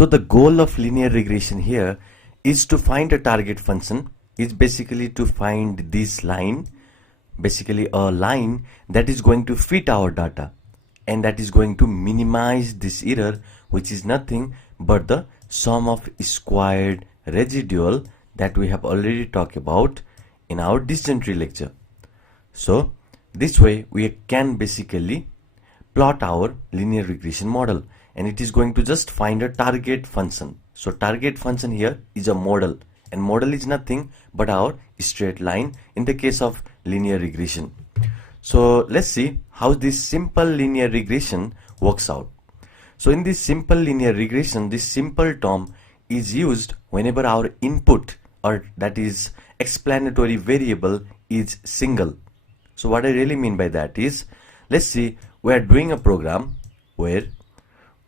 So the goal of linear regression here is to find a target function, is basically to find this line, basically a line that is going to fit our data and that is going to minimize this error, which is nothing but the sum of squared residual that we have already talked about in our dysentery lecture. So this way we can basically plot our linear regression model, and it is going to just find a target function. So target function here is a model, and model is nothing but our straight line in the case of linear regression. So let's see how this simple linear regression works out. So in this simple linear regression, this simple term is used whenever our input, or that is explanatory variable, is single. So what I really mean by that is, let's see, we are doing a program where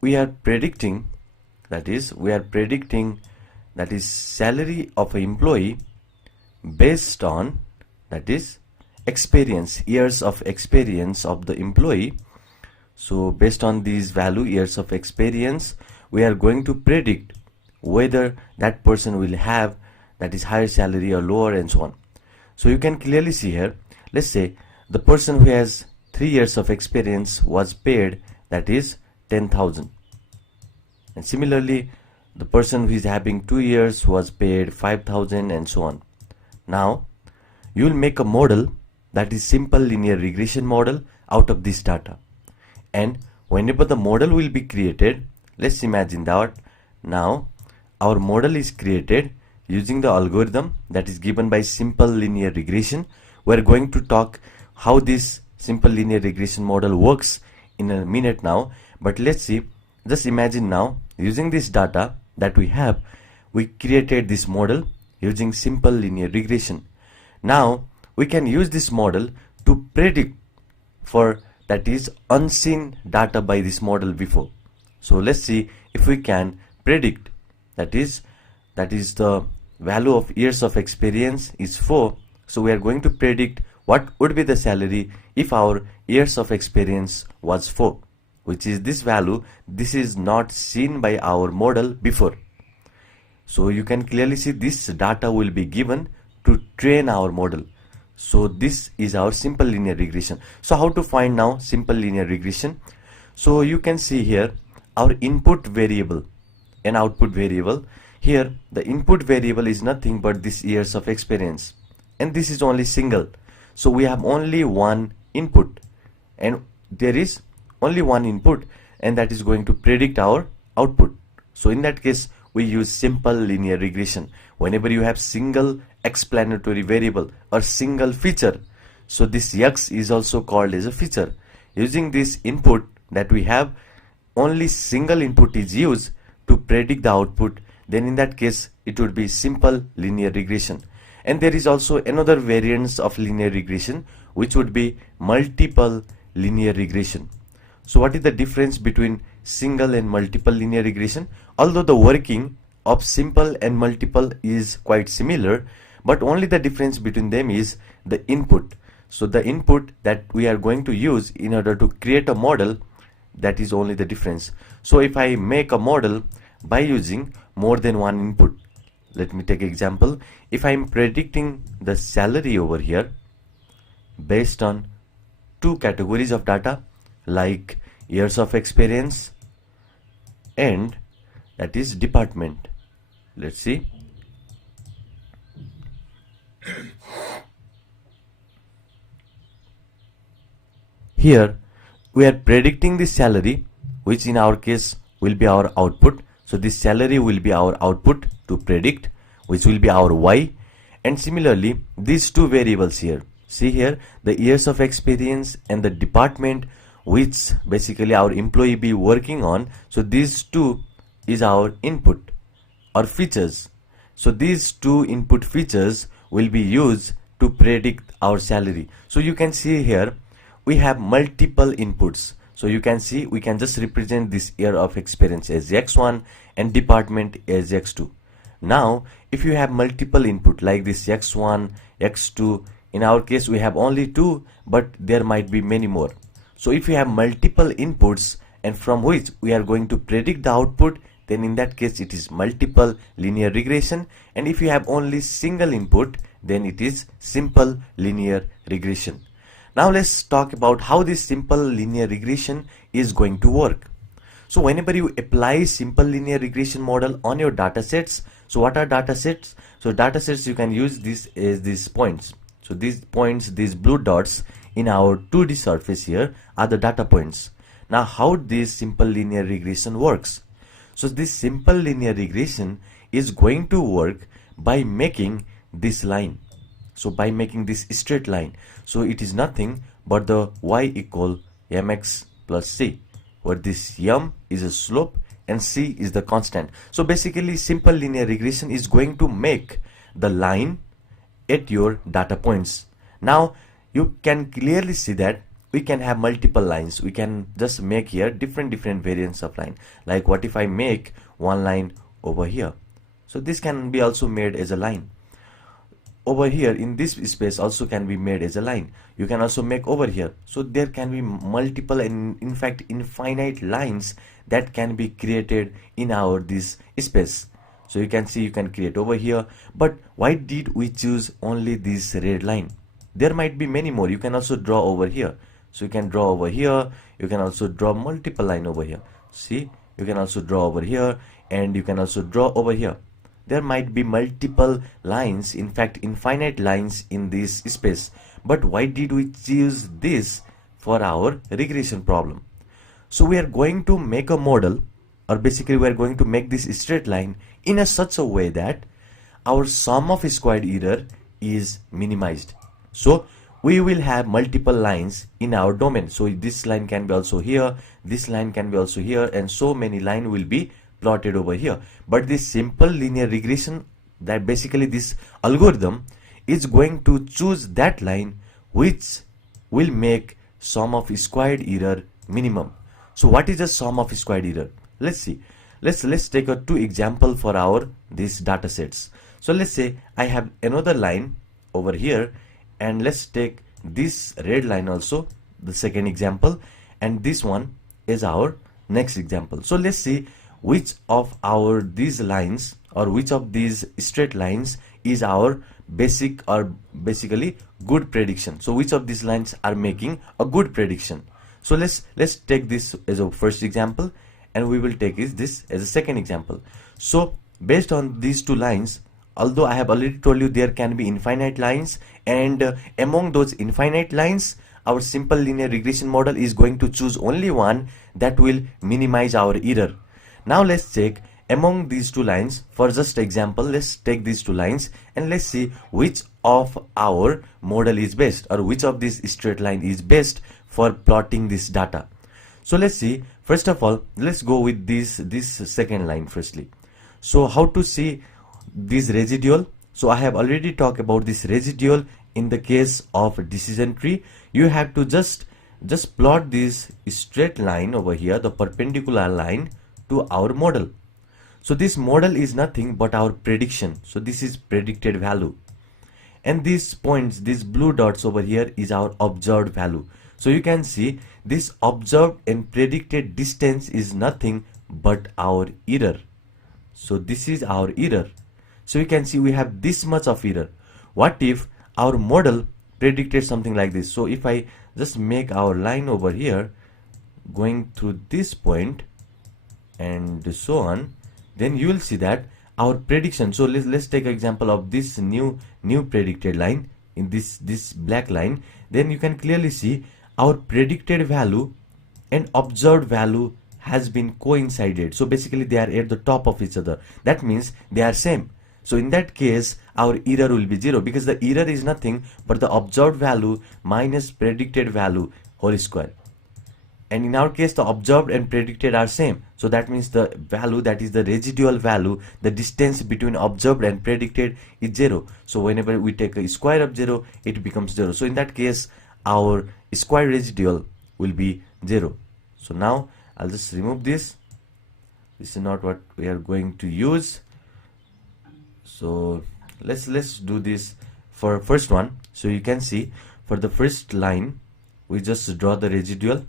we are predicting, that is salary of an employee based on, that is experience, years of experience of the employee. So based on these value, years of experience, we are going to predict whether that person will have, that is higher salary or lower, and so on. So you can clearly see here, let's say the person who has 3 years of experience was paid, that is 10,000, and similarly the person who is having 2 years was paid 5,000, and so on. Now you will make a model, that is simple linear regression model, out of this data, and whenever the model will be created, let's imagine that now our model is created using the algorithm that is given by simple linear regression. We are going to talk how this simple linear regression model works in a minute now, but let's see, just imagine now, using this data that we have, we created this model using simple linear regression. Now we can use this model to predict for, that is unseen data by this model before. So let's see if we can predict, that is the value of years of experience is 4. So we are going to predict what would be the salary if our years of experience was 4, which is this value. This is not seen by our model before. So you can clearly see this data will be given to train our model. So this is our simple linear regression. So how to find now simple linear regression? So you can see here our input variable and output variable. Here the input variable is nothing but this years of experience, and this is only single. So we have only one input, and there is only one input, and that is going to predict our output. So in that case we use simple linear regression whenever you have single explanatory variable or single feature. So this x is also called as a feature. Using this input that we have, only single input is used to predict the output, then in that case it would be simple linear regression. And there is also another variance of linear regression, which would be multiple linear regression. So what is the difference between single and multiple linear regression? Although the working of simple and multiple is quite similar, but only the difference between them is the input. So the input that we are going to use in order to create a model, that is only the difference. So if I make a model by using more than one input, let me take example. If I am predicting the salary over here based on 2 categories of data, like years of experience and that is department. Let's see. Here we are predicting the salary, which in our case will be our output. So this salary will be our output to predict, which will be our y. And similarly these 2 variables here, see here, the years of experience and the department which basically our employee be working on. So these 2 is our input or features. So these 2 input features will be used to predict our salary. So you can see here we have multiple inputs. So you can see we can just represent this year of experience as x1 and department as x2. Now if you have multiple input like this x1, x2, in our case we have only 2, but there might be many more. So if you have multiple inputs and from which we are going to predict the output, then in that case it is multiple linear regression, and if you have only single input, then it is simple linear regression. Now let's talk about how this simple linear regression is going to work. So whenever you apply simple linear regression model on your data sets, so what are data sets? So data sets, you can use this as these points. So these points, these blue dots in our 2D surface here are the data points. Now how this simple linear regression works? So this simple linear regression is going to work by making this line. So by making this straight line. So it is nothing but the y equal mx plus c, where this m is a slope and c is the constant. So basically simple linear regression is going to make the line at your data points. Now you can clearly see that we can have multiple lines. We can just make here different variants of line. Like what if I make one line over here? So this can be also made as a line. Over here in this space also can be made as a line. You can also make over here. So there can be multiple and in fact infinite lines that can be created in our this space. So you can see you can create over here. But why did we choose only this red line? There might be many more. You can also draw over here. So you can draw over here. You can also draw multiple line over here. See, you can also draw over here, and you can also draw over here. There might be multiple lines, in fact infinite lines in this space. But why did we choose this for our regression problem? So we are going to make a model, or basically we are going to make this straight line in a such a way that our sum of squared error is minimized. So we will have multiple lines in our domain. So this line can be also here, this line can be also here, and so many lines will be plotted over here. But this simple linear regression, that basically this algorithm is going to choose that line which will make sum of squared error minimum. So what is the sum of squared error? Let's see. Let's take a two example for our these data sets. So let's say I have another line over here, and let's take this red line also, the second example, and this one is our next example. So let's see which of our these lines, or which of these straight lines is our basic or basically good prediction. So which of these lines are making a good prediction? So let's take this as a first example, and we will take this as a second example. So based on these two lines, although I have already told you there can be infinite lines, and among those infinite lines our simple linear regression model is going to choose only one that will minimize our error. Now let's check among these two lines. For just example, let's take these two lines and let's see which of our model is best, or which of this straight line is best for plotting this data. So let's see. First of all, let's go with this second line firstly. So how to see this residual? So I have already talked about this residual in the case of decision tree. You have to just plot this straight line over here, the perpendicular line to our model. So this model is nothing but our prediction. So this is predicted value, and these points, these blue dots over here, is our observed value. So you can see this observed and predicted distance is nothing but our error. So this is our error. So you can see we have this much of error. What if our model predicted something like this? So if I just make our line over here going through this point and so on, then you will see that our prediction. So let's take an example of this new predicted line in this black line. Then you can clearly see our predicted value and observed value has been coincided. So basically they are at the top of each other. That means they are same. So in that case our error will be 0, because the error is nothing but the observed value minus predicted value whole square. And in our case the observed and predicted are same. So that means the value, that is the residual value, the distance between observed and predicted is 0. So whenever we take a square of 0, it becomes 0. So in that case our square residual will be 0. So now I'll just remove this. This is not what we are going to use. So let's do this for first one. So you can see for the first line we just draw the residual.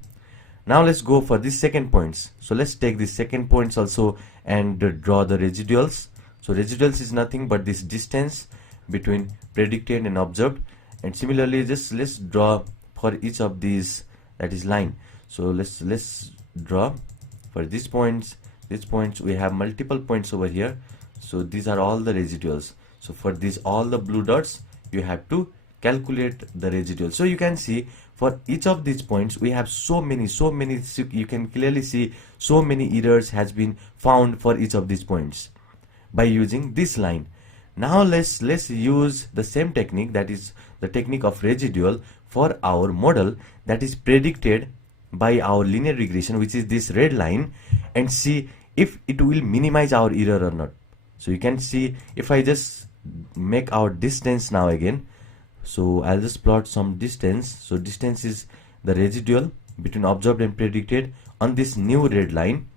Now let's go for the second points. So let's take the second points also and draw the residuals. So residuals is nothing but this distance between predicted and observed, and similarly just let's draw for each of these, that is line. So let's draw for these points. These points, we have multiple points over here, so these are all the residuals. So for these all the blue dots, you have to calculate the residual. So you can see for each of these points we have so many, you can clearly see so many errors has been found for each of these points by using this line. Now let's use the same technique, that is the technique of residual, for our model that is predicted by our linear regression, which is this red line, and see if it will minimize our error or not. So you can see, if I just make our distance now again, so I'll just plot some distance. So distance is the residual between observed and predicted on this new red line.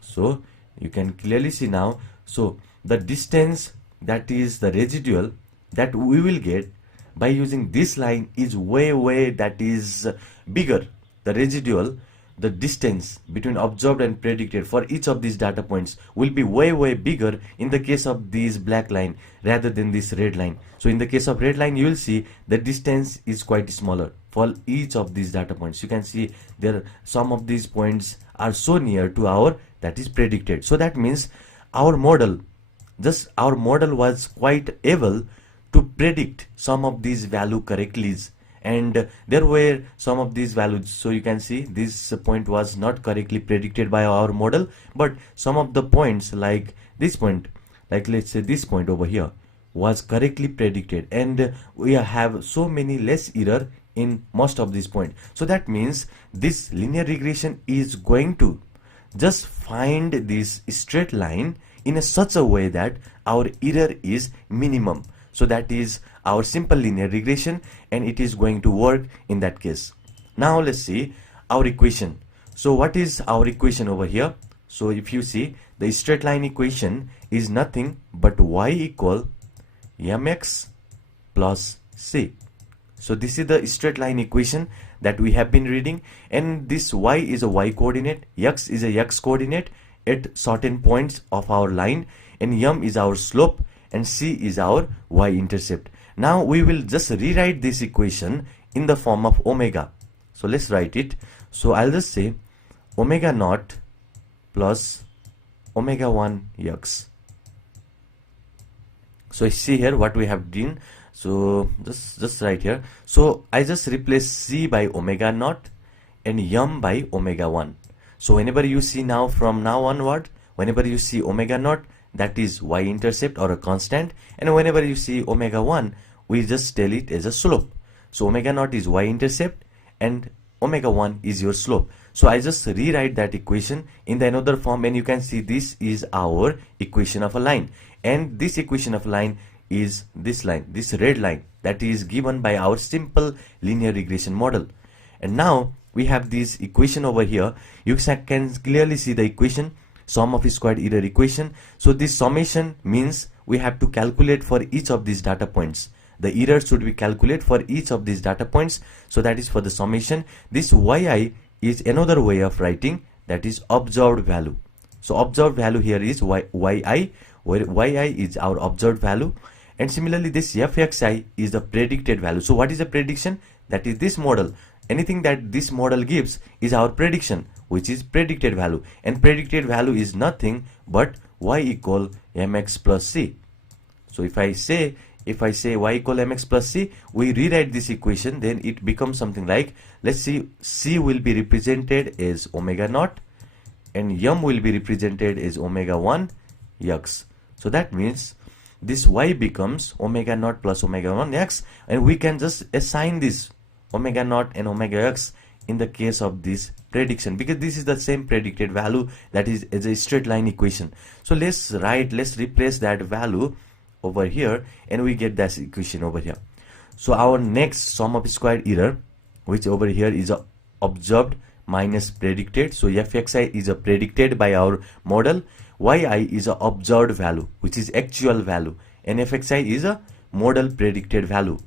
So you can clearly see now, so the distance, that is the residual that we will get by using this line, is way that is bigger. The residual, the distance between observed and predicted for each of these data points will be way bigger in the case of this black line rather than this red line. So in the case of red line, you will see the distance is quite smaller for each of these data points. You can see there some of these points are so near to our, that is predicted. So that means our model was quite able to predict some of these value correctly, and there were some of these values. So you can see this point was not correctly predicted by our model, but some of the points, like this point, like let's say this point over here, was correctly predicted, and we have so many less error in most of these points. So that means this linear regression is going to just find this straight line in such a way that our error is minimum. So that is our simple linear regression, and it is going to work in that case. Now let's see our equation. So what is our equation over here? So if you see, the straight line equation is nothing but y equal mx plus c. So this is the straight line equation that we have been reading, and this y is a y coordinate, x is a x coordinate at certain points of our line, and m is our slope, and c is our y intercept. Now we will just rewrite this equation in the form of omega. So let's write it. So I'll just say omega naught plus omega 1 x. So see here what we have done. So just right here. So I just replace c by omega naught and m by omega 1. So whenever you see now, from now onward, whenever you see omega naught, that is y intercept or a constant, and whenever you see omega 1, we just tell it as a slope. So omega naught is y intercept and omega 1 is your slope. So I just rewrite that equation in the another form, and you can see this is our equation of a line, and this equation of line is this line, this red line, that is given by our simple linear regression model. And now we have this equation over here. You can clearly see the equation, sum of squared error equation. So this summation means we have to calculate for each of these data points. The error should be calculated for each of these data points. So that is for the summation. This yi is another way of writing, that is observed value. So observed value here is yi, where yi is our observed value, and similarly this fxi is the predicted value. So what is the prediction? That is this model. Anything that this model gives is our prediction, which is predicted value, and predicted value is nothing but y equal mx plus c. So if I say y equal mx plus c, we rewrite this equation, then it becomes something like, let's see, c will be represented as omega naught and m will be represented as omega 1 x. So that means this y becomes omega naught plus omega 1 x, and we can just assign this omega naught and omega x in the case of this prediction, because this is the same predicted value, that is as a straight line equation. So let's replace that value over here, and we get this equation over here. So our next sum of squared error, which over here is a observed minus predicted. So fxi is a predicted by our model, yi is a observed value, which is actual value, and fxi is a model predicted value.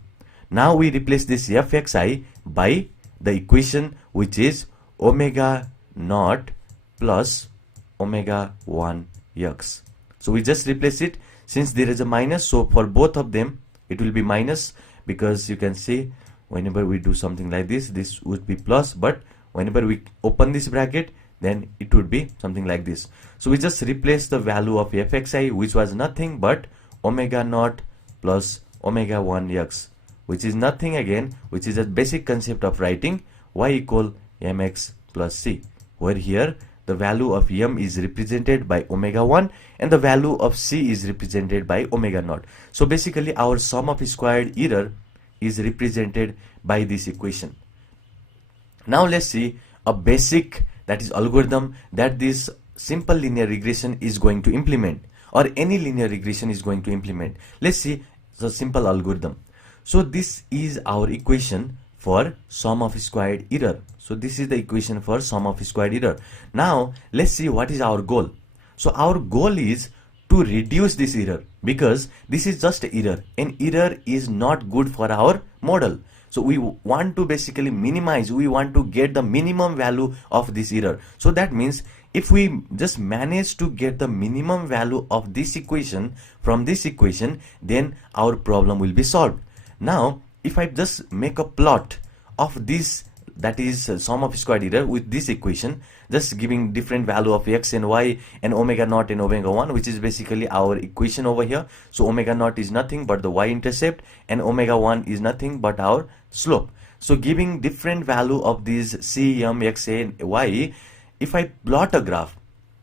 Now we replace this fxi by the equation, which is omega naught plus omega 1 x. So we just replace it. Since there is a minus, so for both of them it will be minus, because you can see whenever we do something like this, this would be plus, but whenever we open this bracket, then it would be something like this. So we just replace the value of fxi, which was nothing but omega naught plus omega 1 x, which is nothing again, which is a basic concept of writing y equal mx plus c, where here the value of m is represented by omega 1 and the value of c is represented by omega naught. So basically our sum of squared error is represented by this equation. Now let's see a basic, that is algorithm, that this simple linear regression is going to implement, or any linear regression is going to implement. Let's see the simple algorithm. So this is our equation for sum of squared error. So this is the equation for sum of squared error. Now let's see what is our goal. So our goal is to reduce this error, because this is just error, and error is not good for our model. So we want to basically minimize, we want to get the minimum value of this error. So that means if we just manage to get the minimum value of this equation from this equation, then our problem will be solved. Now if I just make a plot of this, that is sum of squared error, with this equation, just giving different value of x and y and omega naught and omega 1, which is basically our equation over here. So omega naught is nothing but the y-intercept, and omega 1 is nothing but our slope. So giving different value of these c, m, x, and y, if I plot a graph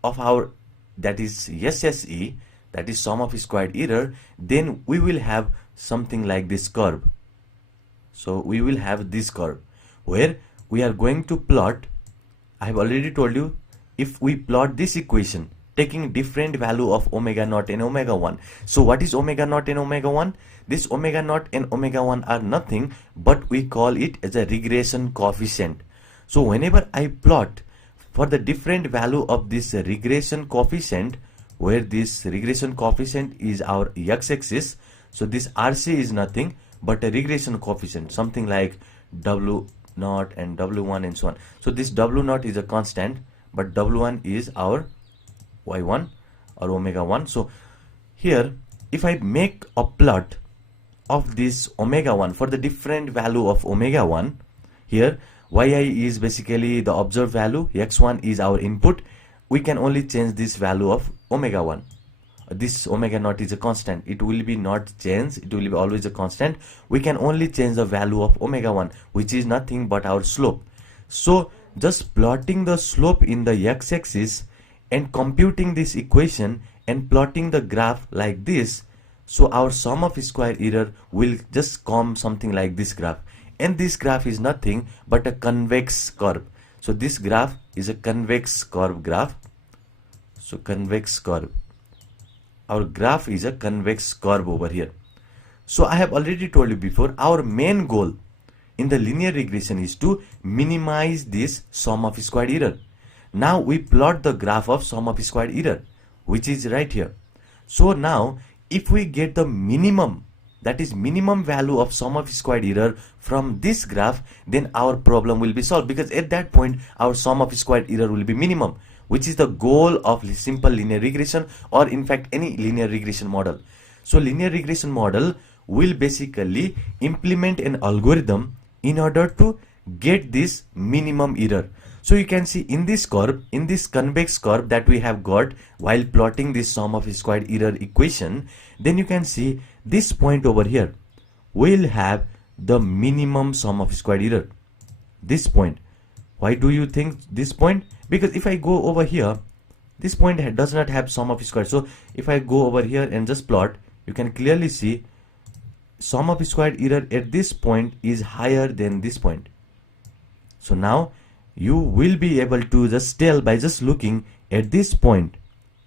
of our, that is SSE, that is sum of squared error, then we will have something like this curve. So we will have this curve where we are going to plot. I have already told you, if we plot this equation taking different value of omega naught and omega 1. So what is omega naught and omega 1? This omega naught and omega 1 are nothing but we call it as a regression coefficient. So whenever I plot for the different value of this regression coefficient, where this regression coefficient is our x-axis, so this RC is nothing but a regression coefficient, something like W naught and W1 and so on. So this W0 is a constant, but W1 is our Y1 or omega 1. So here if I make a plot of this omega 1 for the different value of omega 1, here yi is basically the observed value, x1 is our input. We can only change this value of omega 1. This omega naught is a constant, it will be not changed, it will be always a constant. We can only change the value of omega 1, which is nothing but our slope. So just plotting the slope in the x-axis and computing this equation and plotting the graph like this, so our sum of square error will just come something like this graph, and this graph is nothing but a convex curve. So this graph is a convex curve graph. So convex curve, our graph is a convex curve over here. So I have already told you before, our main goal in the linear regression is to minimize this sum of squared error. Now we plot the graph of sum of squared error, which is right here. So now if we get the minimum, that is minimum value of sum of squared error from this graph, then our problem will be solved, because at that point our sum of squared error will be minimum, which is the goal of simple linear regression, or in fact any linear regression model. So linear regression model will basically implement an algorithm in order to get this minimum error. So you can see in this curve, in this convex curve that we have got while plotting this sum of squared error equation, then you can see this point over here will have the minimum sum of squared error. This point. Why do you think this point? Because if I go over here, this point does not have sum of squared. So if I go over here and just plot, you can clearly see sum of squared error at this point is higher than this point. So now you will be able to just tell by just looking at this point.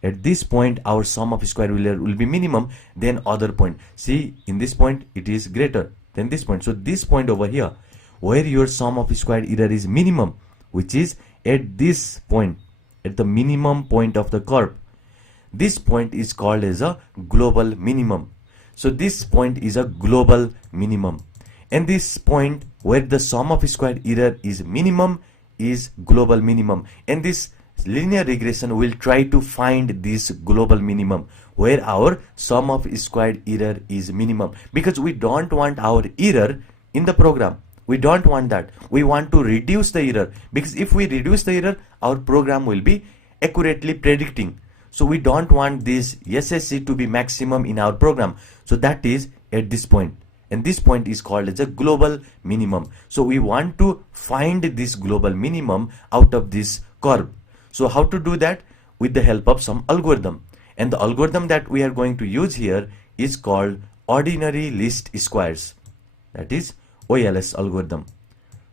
At this point our sum of squared error will be minimum than other point. See, in this point it is greater than this point. So this point over here where your sum of squared error is minimum, which is at this point, at the minimum point of the curve, this point is called as a global minimum. So this point is a global minimum, and this point where the sum of squared error is minimum is global minimum, and this linear regression will try to find this global minimum where our sum of squared error is minimum, because we don't want our error in the program. We don't want that. We want to reduce the error, because if we reduce the error, our program will be accurately predicting. So we don't want this SSC to be maximum in our program. So that is at this point, and this point is called as a global minimum. So we want to find this global minimum out of this curve. So how to do that? With the help of some algorithm, and the algorithm that we are going to use here is called ordinary least squares, that is OLS algorithm.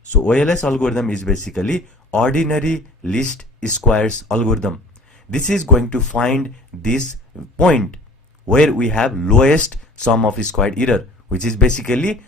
So OLS algorithm is basically ordinary least squares algorithm. This is going to find this point where we have lowest sum of squared error, which is basically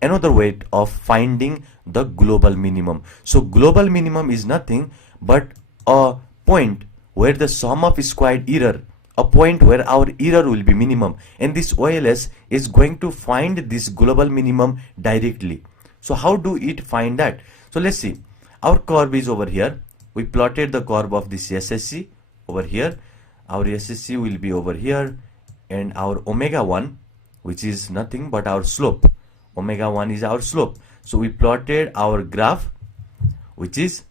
another way of finding the global minimum. So global minimum is nothing but a point where the sum of squared error, a point where our error will be minimum, and this OLS is going to find this global minimum directly. So how do it find that? So let's see, our curve is over here. We plotted the curve of this SSC over here. Our SSC will be over here, and our omega 1, which is nothing but our slope. Omega 1 is our slope. So we plotted our graph, which is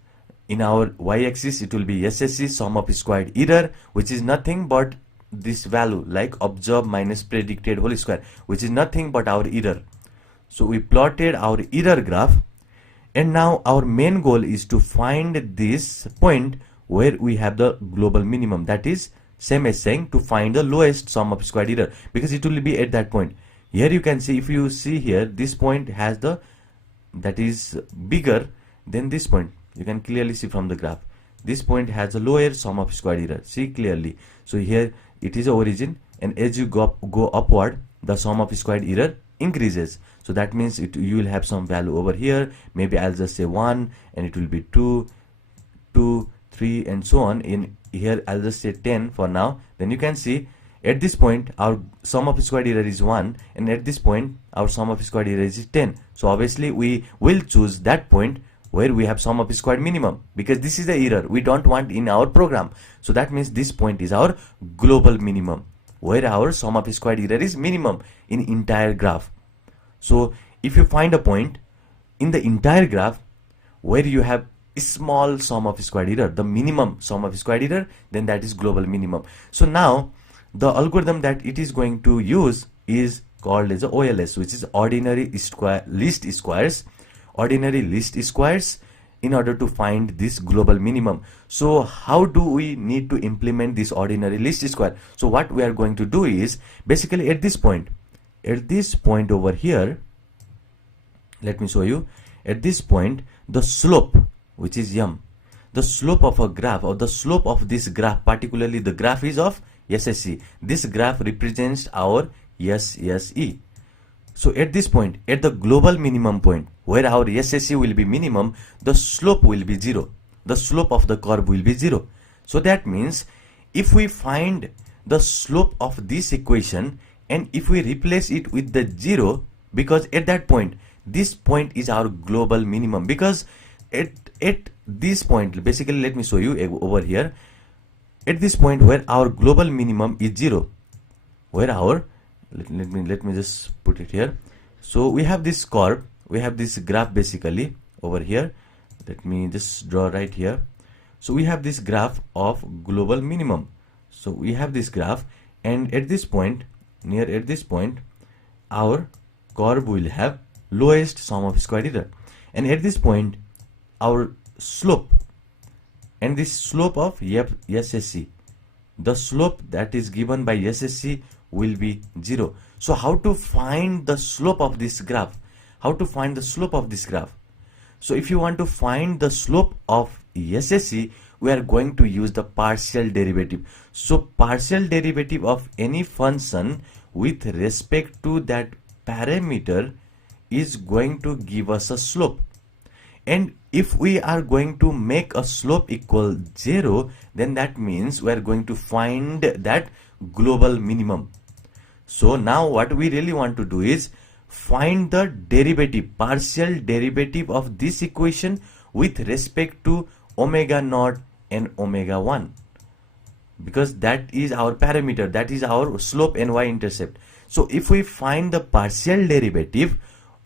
in our y-axis it will be SSC, sum of squared error, which is nothing but this value, like observed minus predicted whole square, which is nothing but our error. So we plotted our error graph, and now our main goal is to find this point where we have the global minimum. That is same as saying to find the lowest sum of squared error, because it will be at that point. Here you can see, if you see here, this point has the, that is bigger than this point. You can clearly see from the graph, this point has a lower sum of squared error. See clearly. So here it is the origin, and as you go upward, the sum of squared error increases. So that means you will have some value over here. Maybe I'll just say 1, and it will be 2, 2, 3, and so on. In here I'll just say 10 for now. Then you can see at this point our sum of squared error is 1, and at this point our sum of squared error is 10. So obviously we will choose that point where we have sum of squared minimum, because this is the error we don't want in our program. So that means this point is our global minimum, where our sum of squared error is minimum in entire graph. So if you find a point in the entire graph where you have a small sum of squared error, the minimum sum of squared error, then that is global minimum. So now the algorithm that it is going to use is called as a OLS, which is ordinary least squares. Ordinary least squares, in order to find this global minimum. So how do we need to implement this ordinary least square? So what we are going to do is, basically at this point over here, let me show you. At this point, the slope, which is m, the slope of a graph, or the slope of this graph, particularly the graph is of SSC. This graph represents our SSE. So at this point, at the global minimum point, where our SSC will be minimum, the slope will be 0. The slope of the curve will be 0. So that means if we find the slope of this equation, and if we replace it with the 0, because at that point, this point is our global minimum, because at this point, basically let me show you over here, at this point where our global minimum is 0, where our, let me just put it here. So we have this curve, we have this graph basically over here. Let me just draw right here. So we have this graph of global minimum. So we have this graph, and at this point, at this point, our curve will have lowest sum of squared error, and at this point our slope, and this slope of SSC, the slope that is given by SSC will be 0. So how to find the slope of this graph? How to find the slope of this graph? So if you want to find the slope of SSC, we are going to use the partial derivative. So partial derivative of any function with respect to that parameter is going to give us a slope. And if we are going to make a slope equal 0, then that means we are going to find that global minimum. So now what we really want to do is find the derivative, partial derivative of this equation with respect to omega naught and omega 1, because that is our parameter, that is our slope and y-intercept. So if we find the partial derivative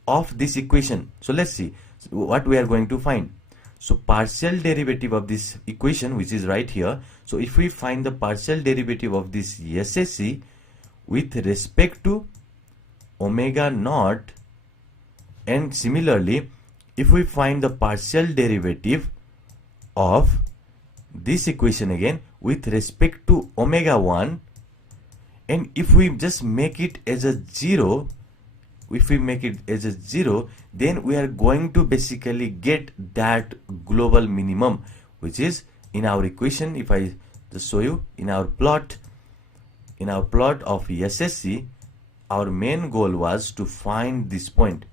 of this equation, so let's see what we are going to find. So partial derivative of this equation, which is right here, so if we find the partial derivative of this SSC with respect to omega naught, and similarly if we find the partial derivative of this equation again with respect to omega 1, and if we just make it as a 0, if we make it as a 0, then we are going to basically get that global minimum, which is in our equation. If I just show you in our plot of SSC, our main goal was to find this point,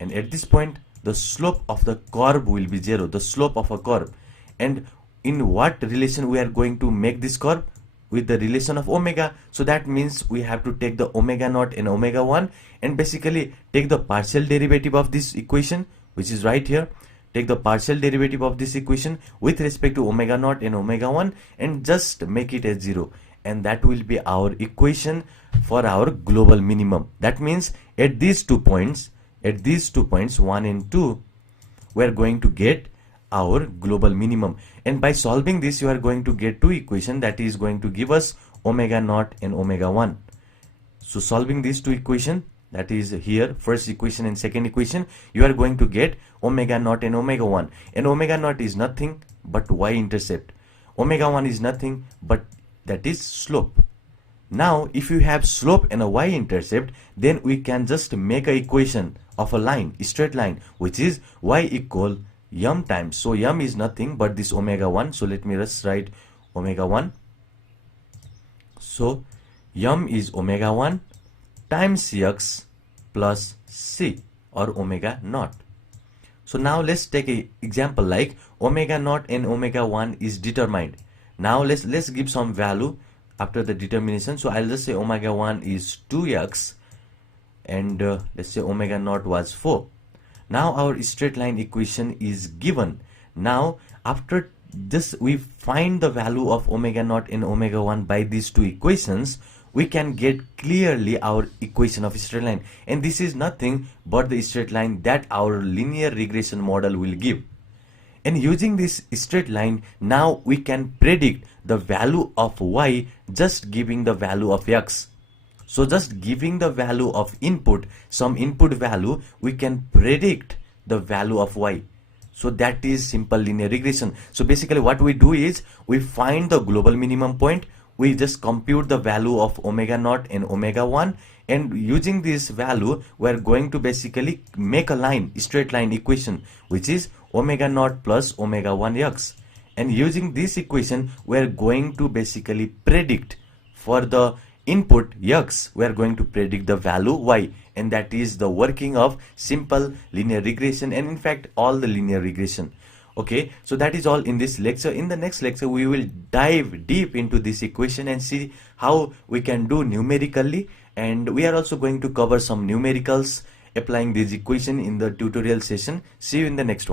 and at this point the slope of the curve will be 0, the slope of a curve. And in what relation we are going to make this curve? With the relation of omega. So that means we have to take the omega naught and omega 1 and basically take the partial derivative of this equation, which is right here. Take the partial derivative of this equation with respect to omega naught and omega 1 and just make it as 0, and that will be our equation for our global minimum. That means at these 2 points 1 and 2, we are going to get our global minimum. And by solving this, you are going to get 2 equations that is going to give us omega naught and omega 1. So solving these 2 equations, that is here, first equation and second equation, you are going to get omega naught and omega 1. And omega naught is nothing but y-intercept. Omega 1 is nothing but that is slope. Now if you have slope and a y-intercept, then we can just make an equation of a line, a straight line, which is y equal m times. So m is nothing but this omega 1. So let me just write omega 1. So m is omega 1 times x plus c, or omega naught. So now let's take an example like omega naught and omega 1 is determined. Now let's give some value after the determination. So I'll just say omega 1 is 2x, and let's say omega naught was 4. Now our straight line equation is given. Now after this, we find the value of omega naught and omega 1 by these 2 equations, we can get clearly our equation of straight line, and this is nothing but the straight line that our linear regression model will give. And using this straight line, now we can predict the value of y just giving the value of x. So just giving the value of input, some input value, we can predict the value of y. So that is simple linear regression. So basically what we do is we find the global minimum point, we just compute the value of omega naught and omega 1, and using this value we are going to basically make a line, straight line equation, which is omega naught plus omega 1 x. And using this equation we are going to basically predict for the input x, we are going to predict the value y, and that is the working of simple linear regression, and in fact all the linear regression. Okay, so that is all in this lecture. In the next lecture we will dive deep into this equation and see how we can do numerically, and we are also going to cover some numericals applying this equation in the tutorial session. See you in the next one.